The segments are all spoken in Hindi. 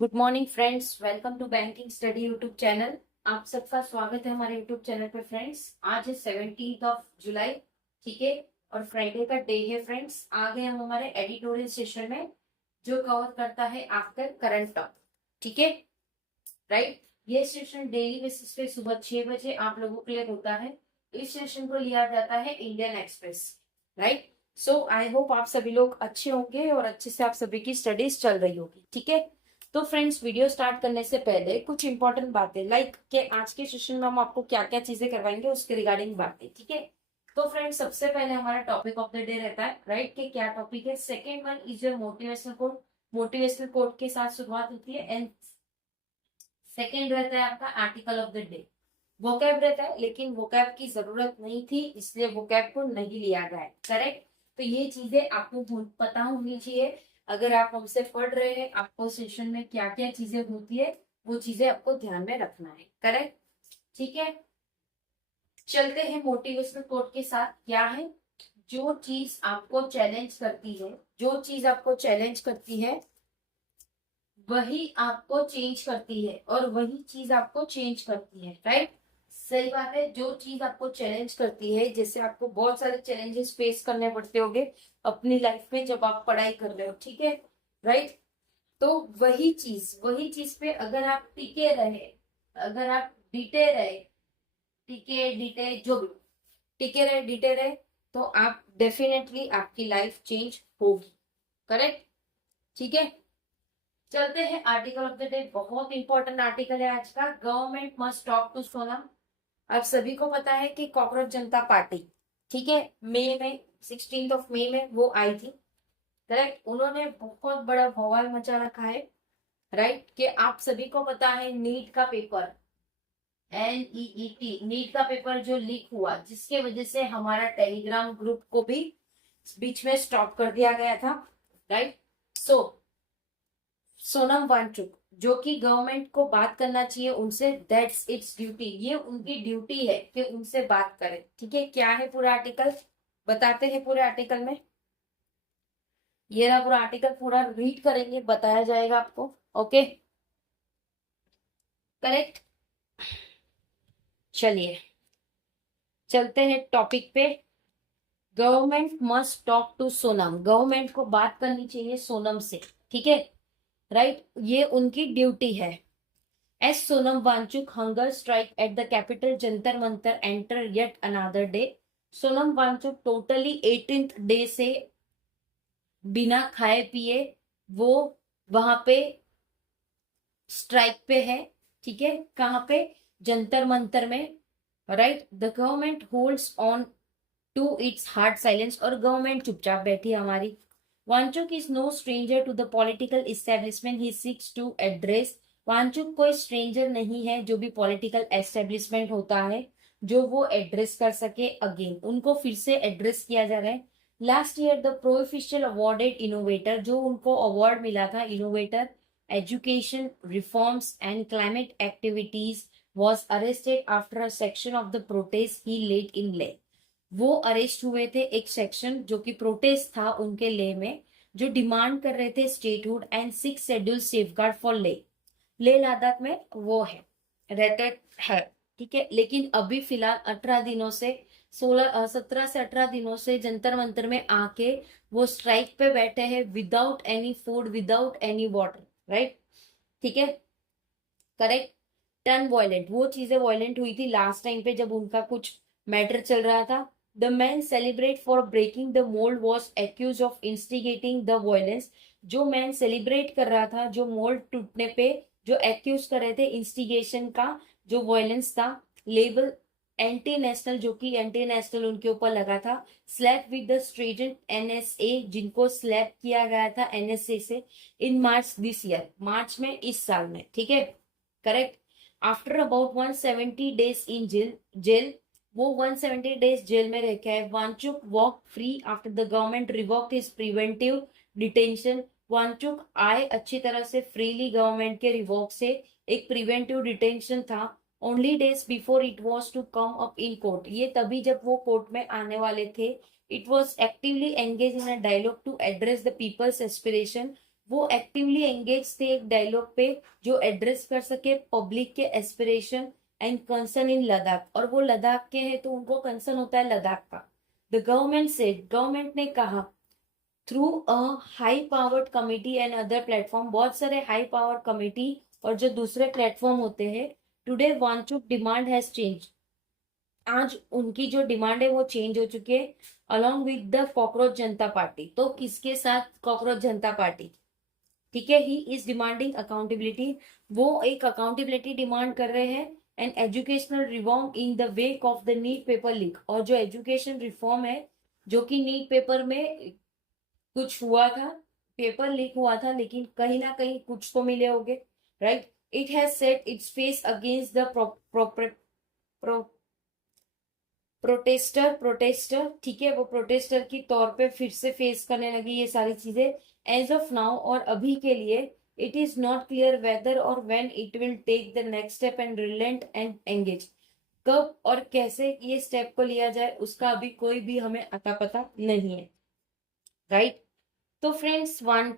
Good morning friends, welcome to banking study YouTube channel. आप सबका स्वागत है हमारे यूट्यूब चैनल पे फ्रेंड्स। आज है 17 जुलाई, ठीक है, और फ्राइडे का डे है फ्रेंड्स। आ गए हम हमारे एडिटोरियल सेशन में जो कवर करता है आफ्टर करंट टॉप, ठीक है, राइट। ये सेशन डेली बेसिस पे सुबह 6 बजे आप लोगों के लिए होता है। इस सेशन को लिया जाता है Indian express, right. So I hope आप सभी लोग अच्छे होंगे और अच्छे से आप सभी की स्टडीज चल रही होगी, ठीक है। तो फ्रेंड्स, वीडियो स्टार्ट करने से पहले कुछ इंपॉर्टेंट बातें लाइक कि आज के सेशन में हम आपको क्या क्या चीजें करवाएंगे उसके रिगार्डिंग बातें, ठीक है। तो फ्रेंड्स, सबसे पहले हमारा टॉपिक ऑफ द डे रहता है, राइट, कि क्या टॉपिक है। Second one is your motivational quote. Motivational quote के साथ शुरुआत होती है एंड सेकेंड रहता है आपका article of the day. Vocab रहता है, लेकिन वोकैब की जरूरत नहीं थी इसलिए वोकैब को नहीं लिया गया है, करेक्ट। तो ये चीजें आपको पता होनी चाहिए। अगर आप हमसे पढ़ रहे हैं, आपको सेशन में क्या क्या चीजें होती है वो चीजें आपको ध्यान में रखना है, करेक्ट, ठीक है। चलते हैं मोटिवेशनल कोट के साथ। क्या है? जो चीज आपको चैलेंज करती है, जो चीज आपको चैलेंज करती है वही आपको चेंज करती है और वही चीज आपको चेंज करती है, राइट। सही बात है। जो चीज आपको चैलेंज करती है, जैसे आपको बहुत सारे चैलेंजेस फेस करने पड़ते होंगे अपनी लाइफ में जब आप पढ़ाई कर रहे हो, ठीक है, राइट। तो वही चीज पे अगर आप टिके रहे, अगर आप डिटे रहे, टिके डिटे जो भी, टिके रहे डिटे रहे, तो आप डेफिनेटली आपकी लाइफ चेंज होगी, करेक्ट, ठीक है। चलते हैं आर्टिकल ऑफ द डे। बहुत इंपॉर्टेंट आर्टिकल है आज का। Government must talk to Sonam. आप सभी को पता है कि कॉकरोच जनता पार्टी, ठीक है, मई में 16 मई में वो आई थी, करेक्ट। उन्होंने बहुत बड़ा बवाल मचा रखा है, राइट, कि आप सभी को पता है नीट का पेपर, NEET नीट का पेपर जो लीक हुआ, जिसके वजह से हमारा टेलीग्राम ग्रुप को भी बीच में स्टॉप कर दिया गया था, राइट। सो सोनम वांगचुक, जो कि गवर्नमेंट को बात करना चाहिए उनसे, दैट्स इट्स ड्यूटी, ये उनकी ड्यूटी है कि उनसे बात करें, ठीक है। क्या है पूरा आर्टिकल, बताते हैं पूरे आर्टिकल में। ये रहा पूरा आर्टिकल, पूरा रीड करेंगे, बताया जाएगा आपको, ओके, करेक्ट। चलिए चलते हैं टॉपिक पे। Government must talk to Sonam, government को बात करनी चाहिए सोनम से, ठीक है, राइट, ये उनकी ड्यूटी है। As Sonam Wangchuk hunger strike at the capital Jantar Mantar enter yet another day. Sonam Wangchuk totally 18th day से बिना खाए पिए वो वहां पे स्ट्राइक पे है, ठीक है। कहाँ पे? जंतर मंतर में, right. The government holds on to its hard silence, और गवर्नमेंट चुपचाप बैठी है हमारी। Wangchuk is no stranger to the political establishment he seeks to address. Wangchuk कोई स्ट्रेंजर नहीं है, जो भी पॉलिटिकल एस्टेब्लिशमेंट होता है जो वो एड्रेस कर सके, अगेन उनको फिर से एड्रेस किया जा रहा है। Last year the prolific awarded innovator, जो उनको अवार्ड मिला था innovator education reforms and climate activities, was arrested after a section of the protest he led in Leh. वो अरेस्ट हुए थे एक सेक्शन जो कि प्रोटेस्ट था उनके लेह में, जो डिमांड कर रहे थे statehood and 6 schedule safeguard for Leh Ladakh में वो है, रहते है, ठीक है। लेकिन अभी फिलहाल 18 दिनों से 17 से 18 दिनों से जंतर मंतर में आके वो स्ट्राइक पे बैठे हैं without any food, without any water, right, ठीक है, करेक्ट। टर्न वायलेंट, वो चीजें वायलेंट हुई थी लास्ट टाइम पे जब उनका कुछ मैटर चल रहा था। The man celebrate for breaking the mould was accuse of instigating the violence. जो मैन सेलिब्रेट कर रहा था, जो मोल्ड टूटने पे जो एक्यूज कर रहे थे इंस्टिगेशन का, जो वायलेंस था, लेबल एंटी नेशनल, जो कि एंटी नेशनल उनके ऊपर लगा था। स्लैप विद द स्ट्रेजेंट NSA, जिनको स्लैप किया गया था NSA से इन मार्च दिस ईयर, मार्च में इस साल में, ठीक है, correct. After about 170 days in jail, वो 170 डेज जेल में रह के आए। Wangchuk walk free after the government revoked his preventive detention. Wangchuk आए अच्छी तरह से फ्रीली, गवर्नमेंट के रिवॉक से एक प्रिवेंटिव डिटेंशन था। Only days before it was to come up in court, ये तभी जब वो कोर्ट में आने वाले थे। It was actively engage in a dialogue to address the people's aspiration, वो एक्टिवली एंगेज थे एक डायलॉग पे जो एड्रेस कर सके पब्लिक के aspiration and concern in Ladakh. और वो लद्दाख के हैं तो उनको कंसर्न होता है लद्दाख का। द गवर्नमेंट सेड, गवर्नमेंट ने कहा through a high powered committee and other platform, बहुत सारे हाई पावर कमिटी और जो दूसरे प्लेटफॉर्म होते हैं, today Wangchuk demand has change, आज उनकी जो डिमांड है वो चेंज हो चुकी है along with the cockroach Janata party. तो किसके साथ? कॉकरोच जनता पार्टी। ठीक है, ही इज डिमांडिंग अकाउंटेबिलिटी, वो एक अकाउंटेबिलिटी डिमांड कर रहे हैं and educational reform in the wake of the NEET paper leak. और जो एजुकेशन रिफॉर्म है जो कि नीट पेपर में कुछ हुआ था, पेपर लीक हुआ था, लेकिन कहीं ना कहीं कुछ तो मिले होंगे, right. It has set its face against the protester, ठीक है, वो प्रोटेस्टर की तौर पे फिर से फेस करने लगी ये सारी चीजें एज ऑफ नाउ। और अभी के लिए it is not clear whether और when it will take the next step and relent and engage. कब और कैसे ये स्टेप को लिया जाए उसका अभी कोई भी हमें अता पता नहीं है, राइट। तो फ्रेंड्स, वन,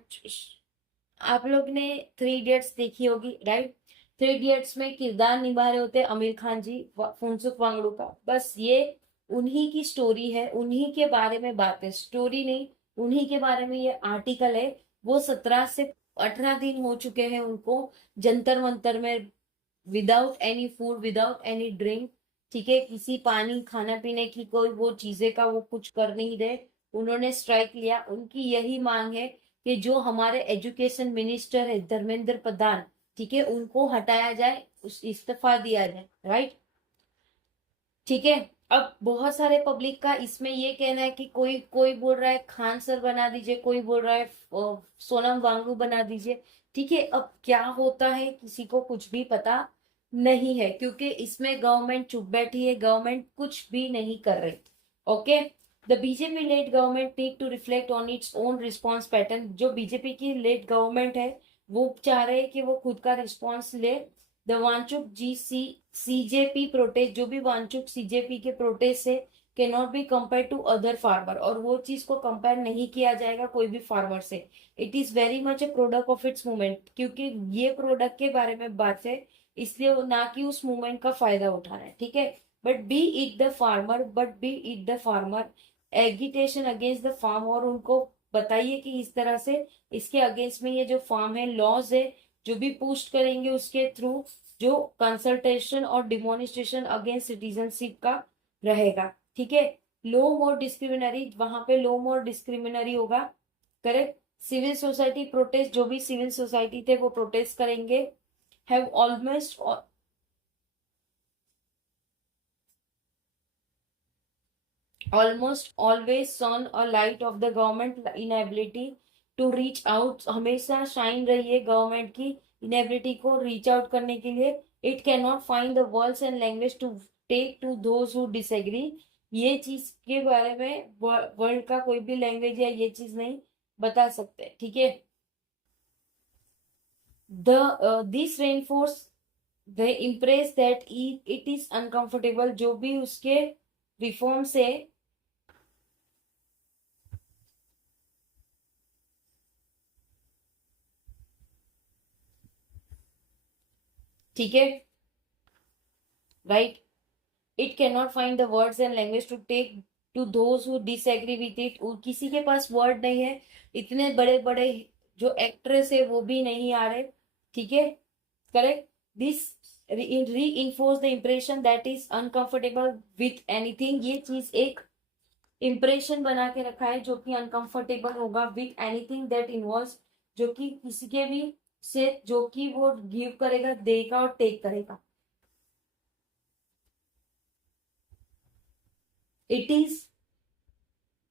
आप लोग ने थ्री इडियट्स देखी होगी, राइट। थ्री इडियट्स में किरदार निभा रहे होते आमिर खान जी फुनसुक वांगडू का। बस ये उन्हीं की स्टोरी है, उन्हीं के बारे में बात है, स्टोरी नहीं, उन्हीं के बारे में ये आर्टिकल है। वो 17 से 18 दिन हो चुके हैं उनको जंतर मंतर में, without any food, without any drink, ठीक है, किसी पानी खाना पीने की कोई वो चीजें का वो कुछ कर नहीं रहे। उन्होंने स्ट्राइक लिया। उनकी यही मांग है कि जो हमारे एजुकेशन मिनिस्टर है धर्मेंद्र प्रधान, ठीक है, उनको हटाया जाए, उस इस्तीफा दिया जाए, राइट। ठीक है। अब बहुत सारे पब्लिक का इसमें ये कहना है कि कोई कोई बोल रहा है खान सर बना दीजिए, कोई बोल रहा है सोनम वांगडू बना दीजिए। ठीक है, अब क्या होता है किसी को कुछ भी पता नहीं है, क्योंकि इसमें गवर्नमेंट चुप बैठी है, गवर्नमेंट कुछ भी नहीं कर रही। Okay, the BJP led government need to reflect on its own response pattern. जो बीजेपी की लेड गवर्नमेंट है वो चाह रहे हैं कि वो खुद का रिस्पॉन्स ले। The Wangchuk ji CJP protest, जो भी वांचुक सीजेपी के प्रोटेस्ट है, can not be compare to other farmer, और वो चीज को कंपेयर नहीं किया जाएगा कोई भी फार्मर से। It is very much A product of its movement, क्योंकि ये प्रोडक्ट के बारे में बात है, इसलिए ना कि उस मूवमेंट का फायदा उठाना है, ठीक है। But be it the farmer, agitation against the farm, और उनको बताइए कि इस तरह से इसके अगेंस्ट में ये जो फार्म है, लॉज है, जो भी पोस्ट करेंगे उसके थ्रू जो कंसल्टेशन और डिमोनिस्ट्रेशन अगेंस्ट सिटीजनशिप का रहेगा, ठीक है। लो मोर डिस्क्रिमिनरी, वहां पे लो मोर डिस्क्रिमिनरी होगा, करेक्ट। सिविल सोसाइटी प्रोटेस्ट, जो भी सिविल सोसाइटी थे वो प्रोटेस्ट करेंगे। Have almost always shone a light of the government inability to reach out, हमेशा शाइन रही है गवर्नमेंट की इनएबिलिटी को रीच आउट करने के लिए। It can not find the words and language to take to those who disagree, ये चीज के बारे में वर्ल्ड का कोई भी लैंग्वेज या ये चीज नहीं बता सकते, ठीक है। The this reinforce the impress that it is uncomfortable, जो भी उसके रिफॉर्म से, ठीक है, right. It can not find the words and language to take to those who disagree with it, किसी के पास वर्ड नहीं है, इतने बड़े बड़े जो एक्ट्रेस है वो भी नहीं आ रहे, ठीक है, करेक्ट। दिस री enforce the impression that is uncomfortable with anything, ये चीज एक इम्प्रेशन बना के रखा है जो कि अनकंफर्टेबल होगा विथ एनीथिंग दैट इन्वॉल्व, जो कि किसी के भी से जो कि वो गिव करेगा, देगा और टेक करेगा। It is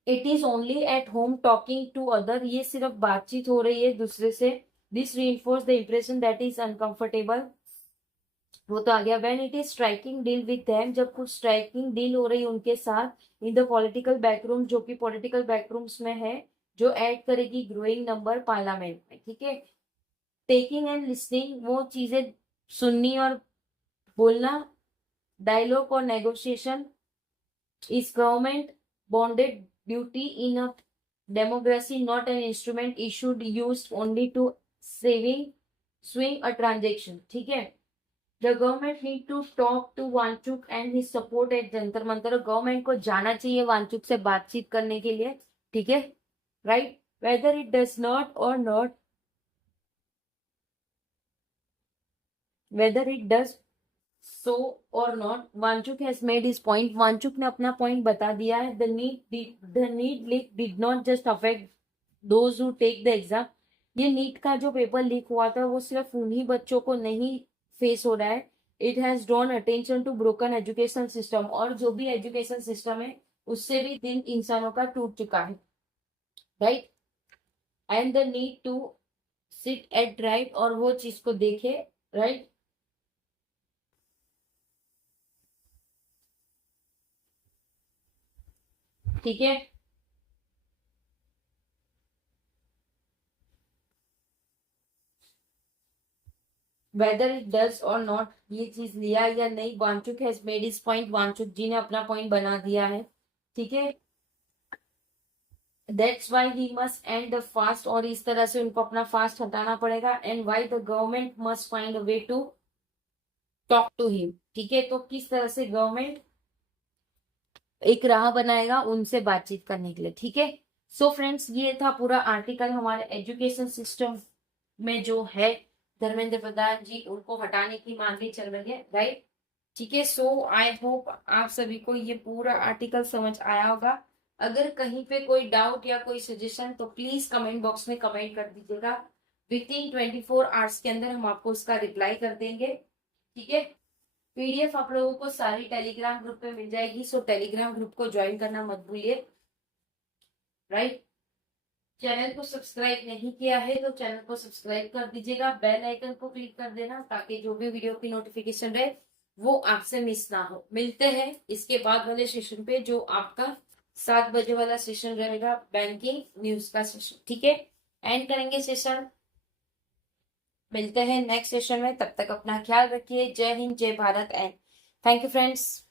it is only at home talking to other, ये सिर्फ बातचीत हो रही है दूसरे से। This reinforce the impression that is uncomfortable, वो तो आ गया। When it is striking deal with them, जब कुछ स्ट्राइकिंग डील हो रही है उनके साथ इन द पॉलिटिकल बैकरूम, जो कि पॉलिटिकल बैकरूम्स में है, जो ऐड करेगी ग्रोइंग नंबर पार्लियामेंट में, ठीक है। टेकिंग एंड लिसनिंग, वो चीजें सुननी और बोलना, डायलॉग और negotiation is government bonded duty in a democracy not an instrument issued used only to swing a transaction. ठीक है. The government need to talk to Wangchuk and his support at Jantar Mantar. Government को जाना चाहिए वांचुक से बातचीत करने के लिए. ठीक है. Right. Whether it does not or not, whether it does so or not, Wangchuk has made his point. Wangchuk ने अपना पॉइंट बता दिया है. The need leak did not just affect those who take the exam. ये नीट का जो पेपर लीक हुआ था वो सिर्फ उन्हीं बच्चों को नहीं फेस हो रहा है. It has drawn attention to broken education system. और जो भी एजुकेशन सिस्टम है उससे भी दिल इंसानों का टूट चुका है. Right. And the need to sit at right, और वो चीज को देखे. राइट. ठीक है. Whether it does or not, ये चीज लिया या नहीं, Wangchuk has made his point. Wangchuk ji ने अपना पॉइंट बना दिया है. ठीक है. That's why he must end the fast, और इस तरह से उनको अपना फास्ट हटाना पड़ेगा. And why the government must find a way to talk to him. ठीक है. तो किस तरह से गवर्नमेंट एक राह बनाएगा उनसे बातचीत करने के लिए. ठीक है. सो फ्रेंड्स, ये था पूरा आर्टिकल हमारे एजुकेशन सिस्टम में जो है धर्मेंद्र प्रधान जी उनको हटाने की मांगे चल रही है. राइट. ठीक है. सो आई होप आप सभी को ये पूरा आर्टिकल समझ आया होगा. अगर कहीं पे कोई डाउट या कोई सजेशन तो प्लीज कमेंट बॉक्स में कमेंट कर दीजिएगा. विद इन 24 आवर्स के अंदर हम आपको उसका रिप्लाई कर देंगे. ठीक है. पीडीएफ आप लोगों को सारी टेलीग्राम ग्रुप पे मिल जाएगी. सो टेलीग्राम ग्रुप को ज्वाइन करना मत भूलिए. राइट. चैनल को सब्सक्राइब नहीं किया है तो चैनल को सब्सक्राइब कर दीजिएगा. बेल आइकन को क्लिक कर देना ताकि जो भी वीडियो की नोटिफिकेशन रहे वो आपसे मिस ना हो. मिलते हैं इसके बाद वाले सेशन पे जो आपका 7 बजे वाला सेशन रहेगा, बैंकिंग न्यूज का सेशन. ठीक है. एंड करेंगे सेशन. मिलते हैं नेक्स्ट सेशन में. तब तक अपना ख्याल रखिए. जय हिंद, जय Bharat and thank you friends.